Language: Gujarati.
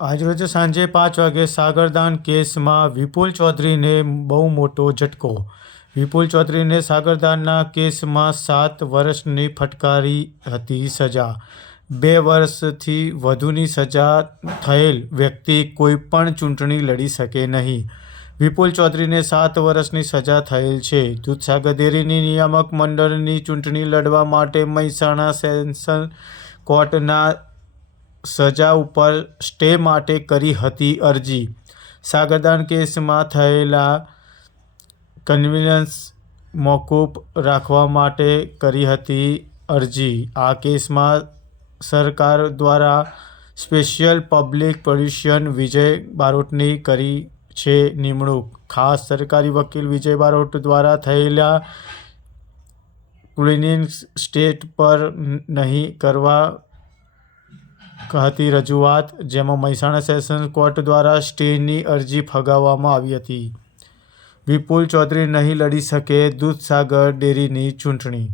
આજરોજ સાંજે પાંચ વાગે સાગરદાન કેસમાં વિપુલ ચૌધરીને બહુ મોટો ઝટકો. વિપુલ ચૌધરીને સાગરદાનના કેસમાં સાત વર્ષની ફટકારી હતી સજા. બે વર્ષથી વધુની સજા થયેલ વ્યક્તિ કોઈપણ ચૂંટણી લડી શકે નહીં. વિપુલ ચૌધરીને સાત વર્ષની સજા થયેલ છે. દૂધસાગર ડેરીની નિયામક મંડળની ચૂંટણી લડવા માટે મહેસાણા સેન્સન કોર્ટના સજા ઉપર સ્ટે માટે કરી હતી અરજી. સાગરદાન કેસમાં થયેલા કન્વિનન્સ મોકૂફ રાખવા માટે કરી હતી અરજી. આ કેસમાં સરકાર દ્વારા સ્પેશિયલ પબ્લિક પોલ્યુશન વિજય બારોટની કરી છે નિમણૂક. ખાસ સરકારી વકીલ વિજય બારોટ દ્વારા થયેલા ક્લિનિંગ સ્ટેટ પર નહીં કરવા હતી રજૂઆત જેમાં મહેસાણા સેશન કોર્ટ દ્વારા સ્ટેની અરજી ફગાવવામાં આવી હતી. વિપુલ ચૌધરી નહીં લડી શકે દૂધસાગર ડેરીની ચૂંટણી